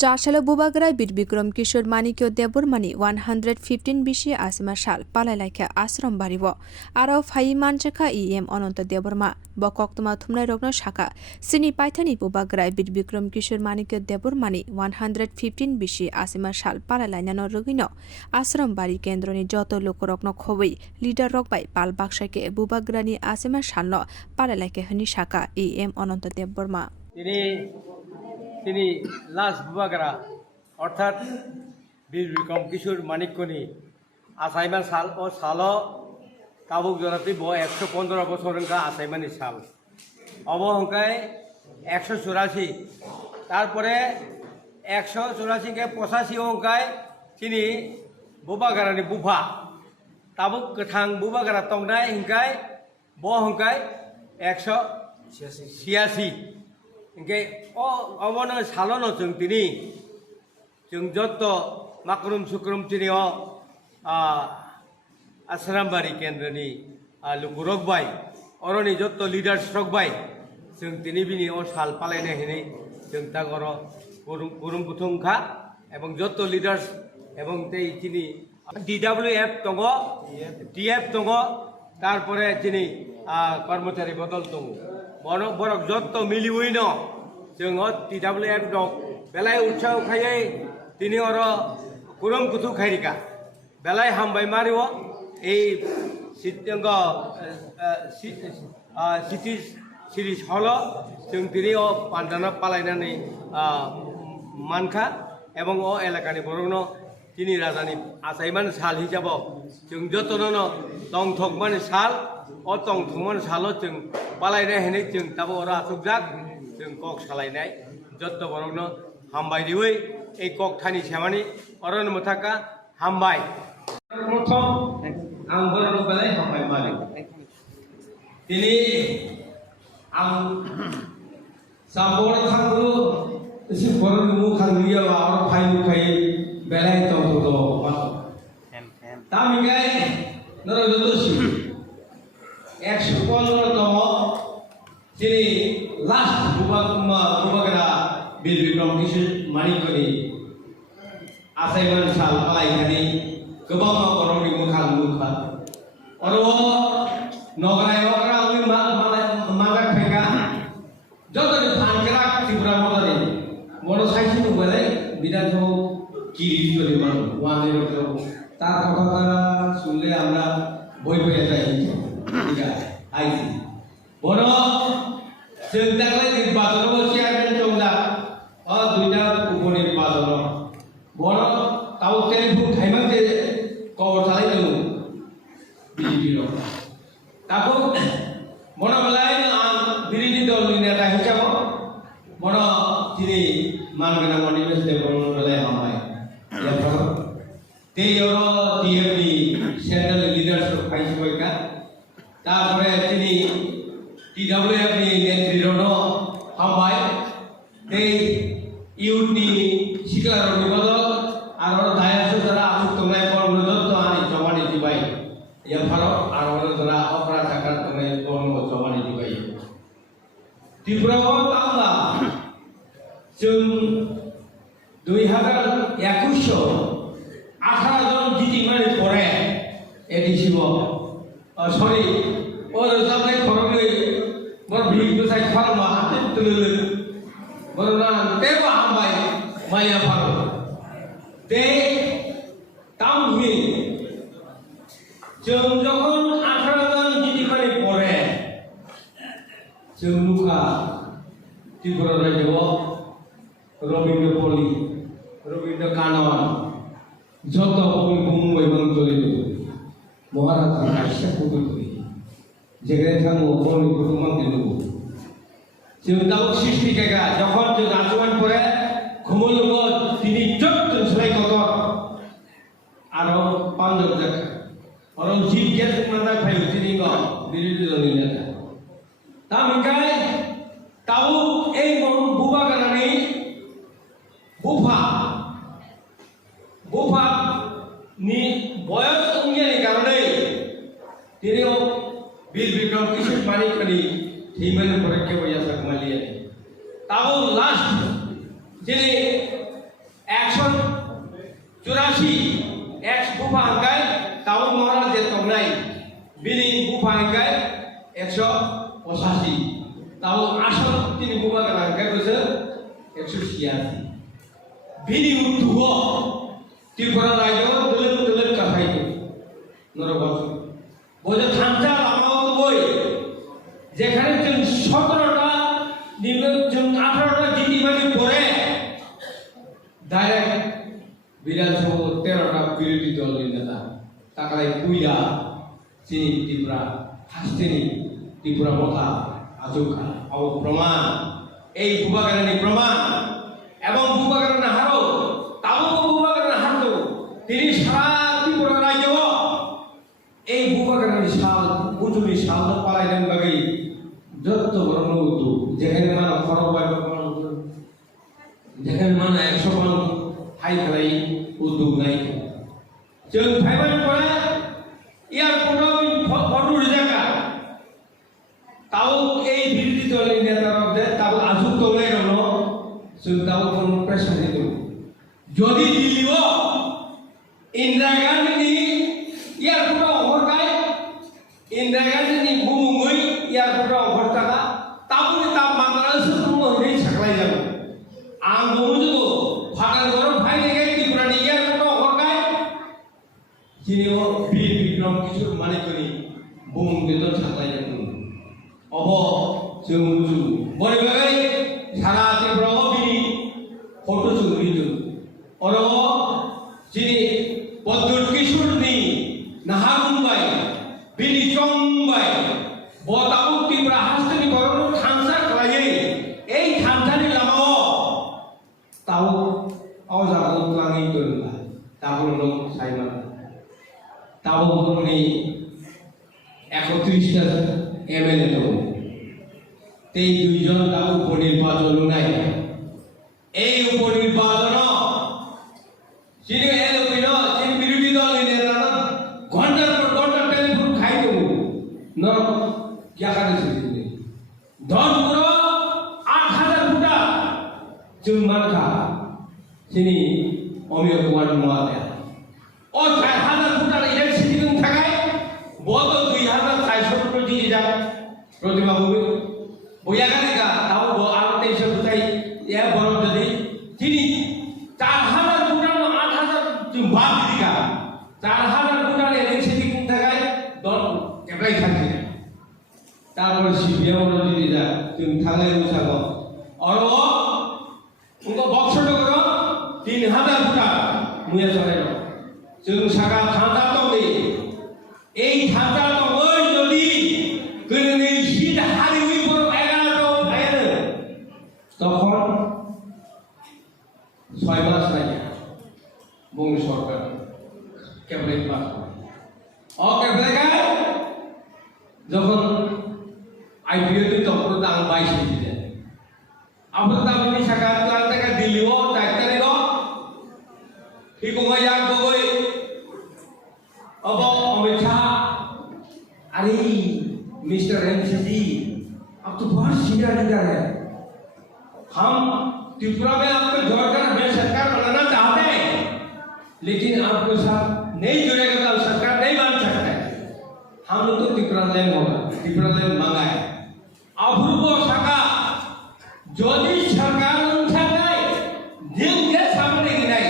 চারশালা বুবাগরায় বীর বিক্রম কিশোর মানিক্য দেবরমানি 115 বিশি আসিমা সাল পালাইলাইখা আশ্রম বাড়িব আরও ফাই মানচাখা ইএম অনন্ত দেবরমা বকক্তমা থুমনাই রগ্ন শাখা সিনি পাইথানি বুবাগরায় বীর বিক্রম কিশোর মানিক্য দেবরমানি 115 বিশি আসিমা সাল পালাইলাইনানো রগিন আশ্রম বাড়ি কেন্দ্রনি যত লোকরগ্ন খবই লিডার রকবাই পাল বাক্সাকে বুবাগরানি আসিমা সালন পালাইলাইখা হনি শাখা ইএম অনন্ত দেববর্মা তিনি লাস্ট বুবাগরা অর্থাৎ বীর বিক্রম কিশোর মানিক্যনি আসাইমান সাল ও সাল কাবুক জনাতি 115 বছর হংকা আসাইমানি সাল অবহংকায় 184 তারপরে 184 কে 85 হংকায় তিনি বুবাগরানি বুফা তাবুক गोथां বুবাগরা তংনাय হিংকাय বহংকায় 186 Oke, awana salono jeung tini jeung joto makrum sukrum tini asram bari kendrani lukurok bai oroni joto leader strok bai jeung tini bini sal palaina hini jeung tagoro kurum butung kha এবং joto leaders এবং tei tini DWF tongo TF tongo tarpore tini কর্মচারী বদল tongo borok joto miliwino jeung TWF dok belai utsau khayai tini oro kurum kutu khairika belai hambai mariwo ei sitenggo sitis siris holo jeung tini pandana palainani manka ebong elakani borokno tini rajani asaiman sal hijabo jeung jotono tongthokman sal tongthokman salo jeung palainai hene jeung tabo ora asukjak जों कक सालायनाय जत्त बरकनो हामबाय दिवै এই cock Thani সেমানি অরণ মথাকা হামবাই প্রথম আং বরণ বেলায় হামবাই মালিক তিনি আং সাবর থাঙ্গু এসে বরণ মু খাঙ্গিয়া আর ফাই মুখাই বেলায় তো তো তামিগাই নর যতসি 115 তম তিনি লাস্ট বুবাগরা বীর বিক্রম কিশোর মানিক্যনি আসাইমান সাল পালাইখানি गोबां बर'नि मोखां मुखा अरो नगराय नगरा आंनि मागाक फैगा जतनि फानग्रा त्रिपुरा मदनि बर' साइसि बुंबाय बिदान सम किरि করে মান ওয়ানে রকম তার কথা শুনলে আমরা বই বই যাই ঠিক আছে আইছি বড় जों दाख्लै निर्बाचनाव चेयारमेन दंदा दुइटा उपनिर्बाचन बर' ताव टेलिफन थाइमां जे खबर सालायदों बिजेपि र ताको बर' बेलाय आं बिरोधी दलनि नेता हिसाबै बर' दिनै मानगोनां मनिमेश देबबर्मन बेलाय हामबाय याफोर तेयर टिएमनि सेन्ट्रेल लिडारशिप फाइसबायका तारपरे दिनै TWF ni netrirono hambai tei iuni siklar ni bodol aro daya sudara asuk tongai porno jotto ani jomani dibai ya pharo aro dara opera sakar tongai porno jomani dibai Tripura tangla जों 2021 18 জন জিটিমানি পরে এডিসিব sorry ও রজাবলাই খরগৈ बर big साइ pharma हाते तुलुलु बरना तेबा हामबाय माया pharaoh ते तामहि जों যখন 18 জন জিডিমানি পরে जों नुखा त्रिपुरा रायजोआव रबीन्द्र पल्ली रबीन्द्र कानन যত बुंबुं এবং চলিত মহারাজ কাশ্যপ পুতুল যেখানে থাকবো কোনো প্রমাণ দিল যে দাও সৃষ্টি কাকা যখন যে আচরণ করে ঘুমল তিনি যত সেলাই কত আর পাঁচজন দেখা অরণ জীব গ্যাস মানা ভাই তিনি বিরোধী দলের নেতা তা মিকাই তাও এই বুবাগানানি বুফা নি বয়স অঙ্গের কারণে তিনি বীর বিক্রম কিশোর মানিক্যনি থিমান পরীক্ষা বইয়া সকমালিয়ে তাও লাস্ট যিনি 84 ex bufa angkai tahu moral je tongnai bini bufa angkai 185 tahu asal tini bufa angkai beser 186 bini utuho Tripura rajo telen kahai norobos bojo thamsa lamao boy যেখানে जों 17টা जों 18টা জিতিবানি পরে ডাইরেক্ট বিধানসভা 13টা বিরোধী দলের নেতা তাকালাই কুইলা চিনি ত্রিপুরা হাসতেনি ত্রিপুরা মথা আজকা আও প্রমাণ এই বুবাগানি প্রমাণ এবং বুবাগানি হারো তাও বুবাগানি হারতো তিনি সারা ত্রিপুরা রাজ্য এই বুবাগানি সাল বুজুরি সাল পালাইলেন বাগৈ যত বড় উদ্যোগ যেখানে মান খরচ হয় যেখানে মান 100 মান হাই খালাই উদ্যোগ নাই जों फाइबार परे एयारपोर्टआव फटो रिजाका ताव এই বিরোধী দলের নেতারা তাও আজু তোলাই রনো जों তাও কোন প্রেসার দিত যদি দিলিও ইন্দিরা গান্ধী এয়ারপোর্টआव হরকায় ইন্দিরা গান্ধী বুমুই एयारपोर्टआव হরতাকা তাবুনি তাব মাদ্রাসা সুমো হই ছাকলাই যাব আং বুমুজু ফাগান গরম ফাইলে গে ত্রিপুরানি এয়ারপোর্টआव হরকায় जिनियो बीर विक्रम किशोर मानिकनि बुम बेदर ছাকলাই যাব अब जों बुजु बरे बागै सारा ত্রিপুরাও बिनि फटो जों रिदो अरो जिनि बद्दुर किशोरनि नाहारुंबाय बिनि चंबाय बताबु ত্রিপুরা हास्टनि गरम थांसा खालायै এই थांसानि लामाও ताव आवजागो क्लाङै दोनबा ताबुल नं साइमान ताव बुंनि 31 টা एमएलए दं तेई दुइजन ताव उपनिर्वाचन নাই এই উপনির্বাচন যিনি এলপিন যিনি বিরোধী দলের নেতা ঘন্টার পর ঘন্টা টেলিফোন খাই দেব ন জায়গায় ছিল ধনপুর 8000 ফুটা जों मानखा যিনি অমিয় কুমার মহাশয় ও 4000 ফুটার ইলেকশন দিন থাকায় বত 2400 ফুট দিয়ে যা প্রতিবাবু বইয়াগানিকা তাও আর 2300 ফুটাই এ বড় যদি যিনি 4000 ফুটার 8000 जों বাদ দিকা 4000 ফুটার ইলেকশন দিন থাকায় দল এপ্লাই থাকি তারপর সিপিএম যদি যা जों থালে উসাব আর उनको बक्सट करो 3000 ফুটা मुया चले जों सागा थांजा दंदे এই থাंजा दंगै যদি गोनोनि সিট हारिमुनि बर 11 फायनो তখন 6 মাস লাগে বঙ্গ সরকার ক্যাবিনেট পাস করে ও ক্যাবিনেট যখন আইপিও তে তখন দাম 22 দিতে আমরা তাবনি সাকা টাকা দিলিও ডাক্তারে গো হিকুমায়া গগৈ अब अमित शाह अरे मिस्टर एमसी जी आप तो बहुत सीनियर लीडर है हम त्रिपुरा में आपको जोड़कर हमें सरकार बनाना चाहते हैं लेकिन आपको साथ नहीं जुड़ेगा तो सरकार नहीं बन सकता है हम लोग तो त्रिपुरा लैंड होगा त्रिपुरा लैंड मांगा है अपूर्व शाखा যদি সরকার অনুসারে দিনকে সামনে গিনাই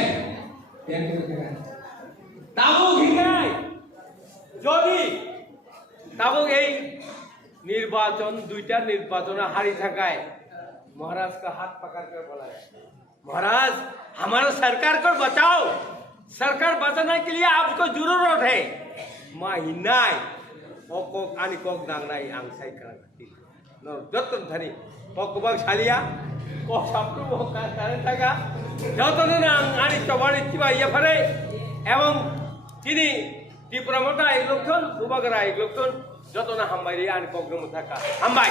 তাবো গিনাই যদি তাবো এই নির্বাচন দুইটা নির্বাচনে হারি থাকায় महाराज का हाथ पकड़कर बोला महाराज हमारा सरकार को बचाओ सरकार बचाने के लिए आपको जरूरत है महीना कोक आनी कोक दांगनाय आं साइकल न जतन धनी पकबक सालिया को सापटु का कारण थाका जतन आं आनी चबानि तिबा ये फरे एवं तिनी त्रिपुरा मता एक लोकन बुबागरा एक लोकन जतन हामबाय आनी कोक थाका हामबाय